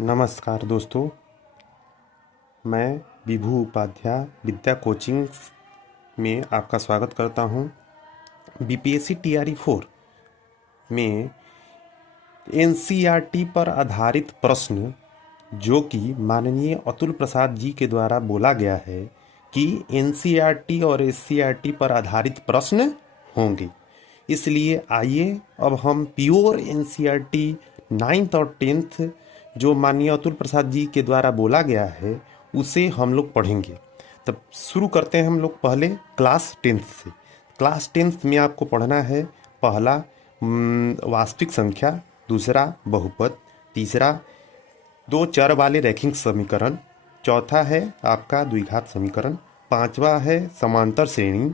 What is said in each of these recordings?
नमस्कार दोस्तों, मैं विभू उपाध्याय विद्या कोचिंग में आपका स्वागत करता हूं। बीपीएससी टीआरई 4 में एनसीईआरटी पर आधारित प्रश्न जो कि माननीय अतुल प्रसाद जी के द्वारा बोला गया है कि एनसीईआरटी और एससीईआरटी पर आधारित प्रश्न होंगे। इसलिए आइए अब हम प्योर एनसीईआरटी 9th और 10th जो माननीय अतुल प्रसाद जी के द्वारा बोला गया है उसे हम लोग पढ़ेंगे। तब शुरू करते हैं हम लोग पहले क्लास 10th से। क्लास 10th में आपको पढ़ना है पहला वास्तविक संख्या, दूसरा बहुपद, तीसरा दो चर वाले रैखिक समीकरण, चौथा है आपका द्विघात समीकरण, पांचवा है समांतर श्रेणी,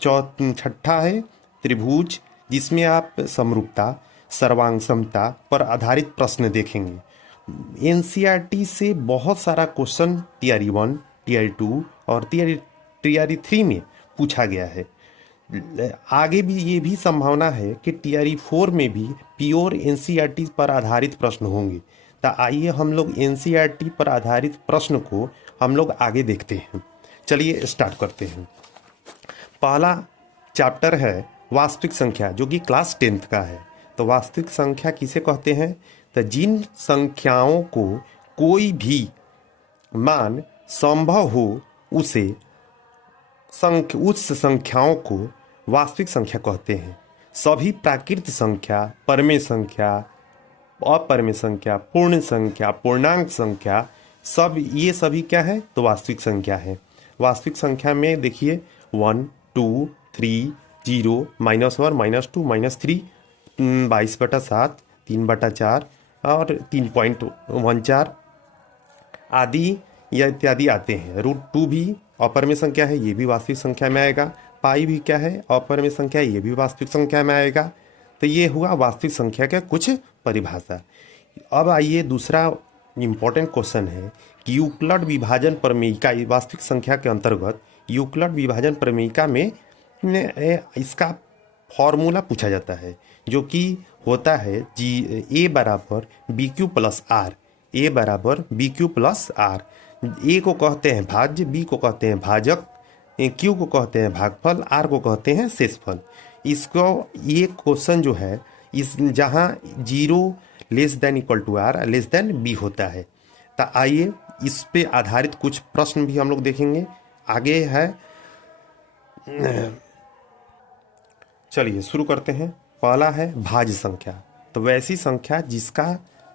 छठा है त्रिभुज जिसमें आप समरूपता सर्वांग समता पर आधारित प्रश्न देखेंगे। एनसीईआरटी से बहुत सारा क्वेश्चन टीआरई 1, टीआरई 2 और टीआरई 3 में पूछा गया है। आगे भी ये भी संभावना है कि टीआरई 4 में भी प्योर एनसीईआरटी पर आधारित प्रश्न होंगे। तो आइए हम लोग एनसीईआरटी पर आधारित प्रश्न को हम लोग आगे देखते हैं। चलिए स्टार्ट करते हैं। पहला चैप्टर है वास्तविक संख्या जो कि क्लास 10th का है। तो वास्तविक संख्या किसे कहते हैं? तो जिन संख्याओं को कोई भी मान संभव हो उस संख्याओं को वास्तविक संख्या कहते हैं। सभी प्राकृत संख्या, परमेय संख्या, अपरमेय संख्या, पूर्ण संख्या, पूर्णांक संख्या सब ये सभी क्या है? तो वास्तविक संख्या है। वास्तविक संख्या में देखिए 1, 2, 3, 0, -1, -2, -3, 22/7, 3/4 और 3.14 आदि या इत्यादि आते हैं। √2 भी अपर में संख्या है, ये भी वास्तविक संख्या में आएगा। पाई भी क्या है? अपर में संख्या, ये भी वास्तविक संख्या में आएगा। तो ये हुआ वास्तविक संख्या का कुछ परिभाषा। अब आइए दूसरा इम्पोर्टेंट क्वेश्चन है कि यूक्लिड विभाजन प्रमेयिका वास्तविक संख्या के अंतर्गत यूक्लिड विभाजन प्रमेयिका में इसका फॉर्मूला पूछा जाता है जो कि होता है ए बराबर बी क्यू प्लस आर। ए बराबर बी क्यू प्लस आर। ए को कहते हैं भाज्य, बी को कहते हैं भाजक, क्यू को कहते हैं भागफल, आर को कहते हैं शेषफल। इसको ये क्वेश्चन जो है इस जहाँ 0 < आर b होता है। तो आइए इस पे आधारित कुछ प्रश्न भी हम लोग देखेंगे। आगे है, चलिए शुरू करते हैं। पहला है भाज्य संख्या। तो वैसी संख्या जिसका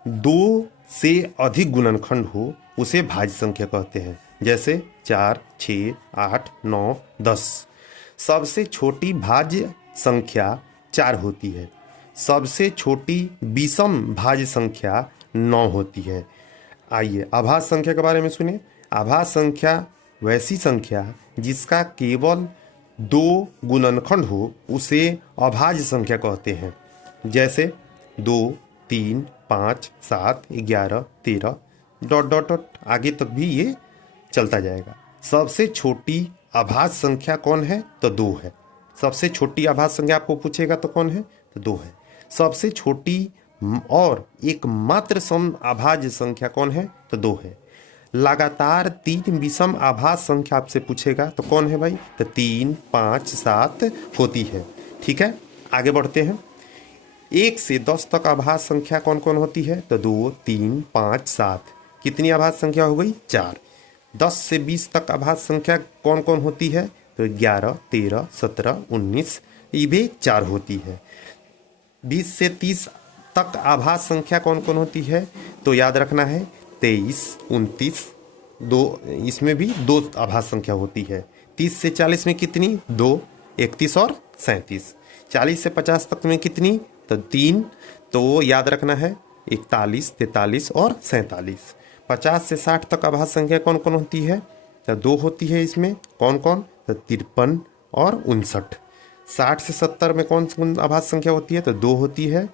2 से अधिक गुणनखंड हो उसे भाज्य संख्या कहते हैं। जैसे 4, 6, 8, 9, 10। सबसे छोटी भाज्य संख्या 4 होती है। सबसे छोटी विषम भाज्य संख्या 9 होती है। आइए अभाज्य संख्या के बारे में सुनिए। अभाज्य संख्या वैसी संख्या जिसका केवल 2 गुणनखंड हो उसे अभाज्य संख्या कहते हैं। जैसे 2, 3, 5, 7, 11, 13 ... आगे तक भी ये चलता जाएगा। सबसे छोटी अभाज्य संख्या कौन है? तो 2 है। सबसे छोटी अभाज्य संख्या आपको पूछेगा तो कौन है? तो 2 है। सबसे छोटी और एकमात्र सम अभाज्य संख्या कौन है? तो 2 है। लगातार 3 विषम अभाज्य संख्या आपसे पूछेगा तो कौन है भाई? तो 3, 5, 7 होती है। ठीक है, आगे बढ़ते हैं। 1 से 10 तक अभाज्य संख्या कौन कौन होती है? तो 2, 3, 5, 7। कितनी अभाज्य संख्या हो गई? 4। 10 से 20 तक अभाज्य संख्या कौन कौन होती है? तो 11, 13, 17, 19 ये भी 4 होती है। 20 से 30 तक अभाज्य संख्या कौन कौन होती है? तो याद रखना है 23, 29, 2 इसमें भी 2 अभाज्य संख्या होती है। 30 से 40 में कितनी? 2, 31 और 37। 40 से 50 तक में कितनी? तो 3। तो याद रखना है 41, 43 और 47। 50 से 60 तक अभाज्य संख्या कौन कौन होती है? तो 2 होती है। इसमें कौन कौन? तो 53 और 59। 60 से 70 में कौन कौन अभाज्य संख्या होती है? तो 2 होती है।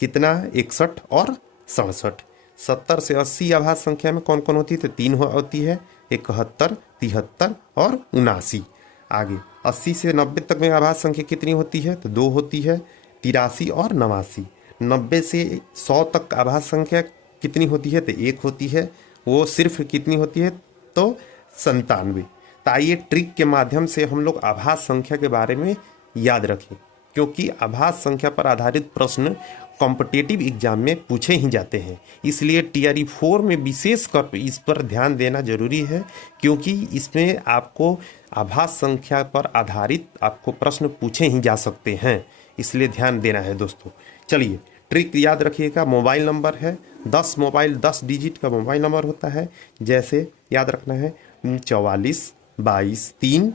कितना? 61 और 67। 70 से 80 अभाज्य संख्या में कौन कौन होती है? तो 3 होती है। 71, 73 और 79। आगे 80 से 90 तक में अभाज्य संख्या कितनी होती है? तो 2 होती है। 83 और 89। 90 से 100 तक अभाज्य संख्या कितनी होती है? तो 1 होती है। वो सिर्फ कितनी होती है? तो 97। तो आइए ट्रिक के माध्यम से हम लोग आभास संख्या के बारे में याद रखें, क्योंकि आभास संख्या पर आधारित प्रश्न कॉम्पिटिटिव एग्जाम में पूछे ही जाते हैं। इसलिए टीआरई 4 में विशेष कर इस पर ध्यान देना जरूरी है, क्योंकि इसमें आपको आभास संख्या पर आधारित आपको प्रश्न पूछे ही जा सकते हैं, इसलिए ध्यान देना है दोस्तों। चलिए ट्रिक याद रखिएगा। मोबाइल नंबर है 10 डिजिट का मोबाइल नंबर होता है। जैसे याद रखना है 44 22 3,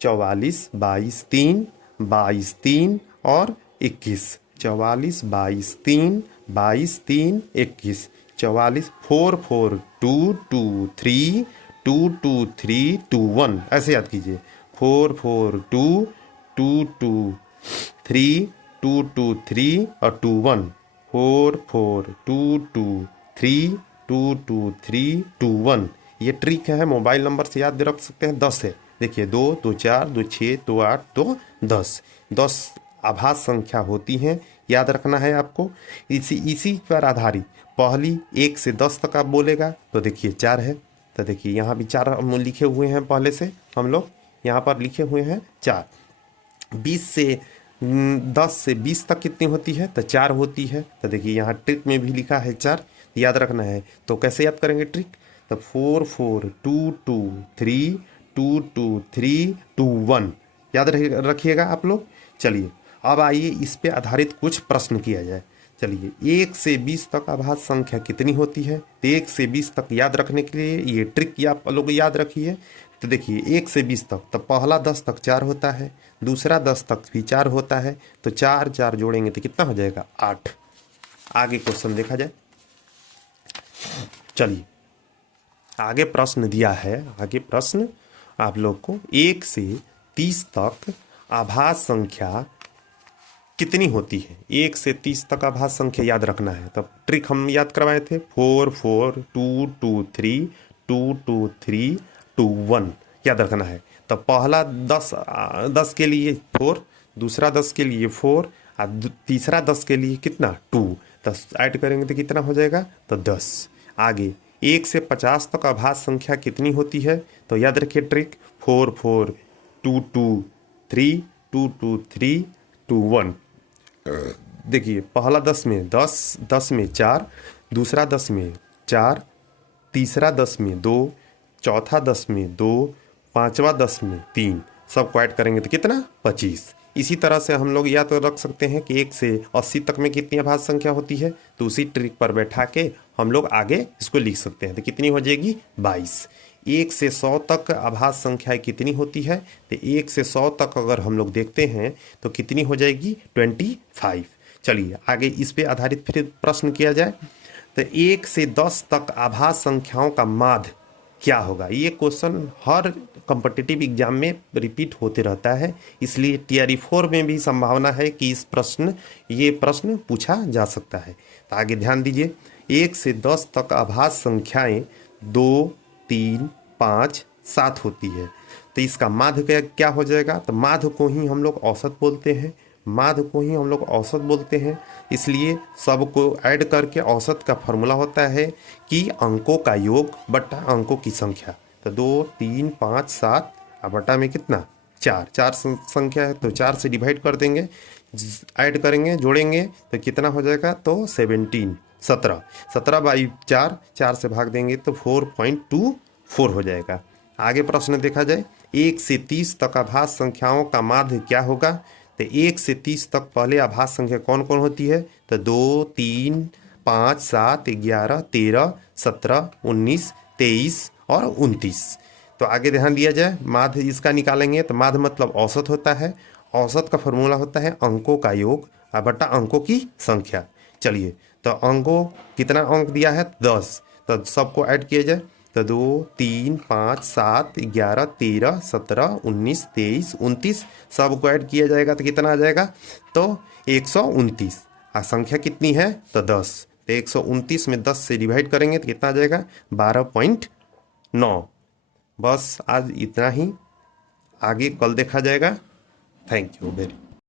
44 22 3, 22 3 और 21, 44 22 3, 22 3 21, 44 4 4 2 2 3 2 2 3 2 1, ऐसे याद कीजिए। 4 4 2 2 2 3 2 2 3 और 2 1, 4 4 2 2 3 2 2 3 2 1। ये ट्रिक है, मोबाइल नंबर से याद रख सकते हैं। 10 है, देखिए 2 2 4 2 6 2 8 2 10, 10 आभास संख्या होती हैं, याद रखना है आपको। इसी पर आधारित पहली 1 से 10 तक आप बोलेगा तो देखिए 4 है। तो देखिए यहाँ भी 4 हम लिखे हुए हैं, पहले से हम लोग यहाँ पर लिखे हुए हैं 4। 10 से 20 तक कितनी होती है? तो 4 होती है। तो देखिए यहाँ ट्रिक में भी लिखा है 4, याद रखना है। तो कैसे याद करेंगे ट्रिक? तो 4 4 2 2 3 2 2 3 2 1, याद रखिएगा आप लोग। चलिए अब आइए इस पे आधारित कुछ प्रश्न किया जाए। चलिए 1 से 20 तक आभास संख्या कितनी होती है? तो 1 से 20 तक याद रखने के लिए ये ट्रिक आप लोग याद रखिए। तो देखिए 1 से 20 तक, तो पहला 10 तक 4 होता है, दूसरा 10 तक भी 4 होता है। तो 4 4 जोड़ेंगे तो कितना हो जाएगा? 8। आगे क्वेश्चन देखा जाए। चलिए आगे प्रश्न दिया है, आगे प्रश्न आप लोग को 1 से 30 तक आभास संख्या कितनी होती है? 1 से 30 तक आभास संख्या याद रखना है। तब ट्रिक हम याद करवाए थे 4 4 2 2 3 2 2 3 2 1, याद रखना है। तो पहला 10 के लिए 4, दूसरा 10 के लिए 4 और तीसरा 10 के लिए कितना? 2। 10 ऐड करेंगे तो कितना हो जाएगा? तो 10। आगे 1 से 50 तक आभास संख्या कितनी होती है? तो याद रखिए ट्रिक 4 4 2 2 3 2 2 3 2 1। देखिए पहला 10 में 10 में 4, दूसरा 10 में 4, तीसरा 10 में 2, चौथा 10 में 2, पांचवा 10 में 3, सबको ऐड करेंगे तो कितना? 25। इसी तरह से हम लोग या तो रख सकते हैं कि 1 से 80 तक में कितनी आभास संख्या होती है, तो उसी ट्रिक पर बैठा के हम लोग आगे इसको लिख सकते हैं। तो कितनी हो जाएगी? 22। 1 से 100 तक आभास संख्या कितनी होती है? तो 1 से 100 तक अगर हम लोग देखते हैं तो कितनी हो जाएगी? 25। चलिए आगे इस पे आधारित फिर प्रश्न किया जाए। तो 1 से 10 तक आभास संख्याओं का माध्य क्या होगा? ये क्वेश्चन हर कॉम्पिटिटिव एग्जाम में रिपीट होते रहता है, इसलिए टीआरई 4 में भी संभावना है कि ये प्रश्न पूछा जा सकता है। तो आगे ध्यान दीजिए। 1 से 10 तक आभास संख्याएं 2 3 5 7 होती है। तो इसका माध्य क्या हो जाएगा? तो माध्य को ही हम लोग औसत बोलते हैं, माध्य को ही हम लोग औसत बोलते हैं। इसलिए सबको ऐड करके औसत का फॉर्मूला होता है कि अंकों का योग बटा अंकों की संख्या। तो 2 3 5 7 बटा में कितना? 4। 4 संख्या है तो 4 से डिवाइड कर देंगे, ऐड करेंगे, जोड़ेंगे तो कितना हो जाएगा? तो 17 17 बाई 4, 4 से भाग देंगे तो 4.24 हो जाएगा। आगे प्रश्न देखा जाए। 1 से 30 तक आभास संख्याओं का माध्य क्या होगा? तो 1 से 30 तक पहले आभास संख्या कौन कौन होती है? तो 2 3 5 7 11 13 17 19 23 और 29। तो आगे ध्यान दिया जाए, माध्य इसका निकालेंगे तो माध्य मतलब औसत होता है। औसत का फॉर्मूला होता है अंकों का योग बटा अंकों की संख्या। चलिए तो अंकों कितना अंक दिया है? 10। तो सबको ऐड किया जाए तो 2 3 5 7 11 13 17 19 23 29 सबको ऐड किया जाएगा तो कितना आ जाएगा? तो 129। संख्या कितनी है? तो 10। तो 129 में 10 से डिवाइड करेंगे तो कितना आ जाएगा? 12.9। बस आज इतना ही, आगे कल देखा जाएगा। Thank you very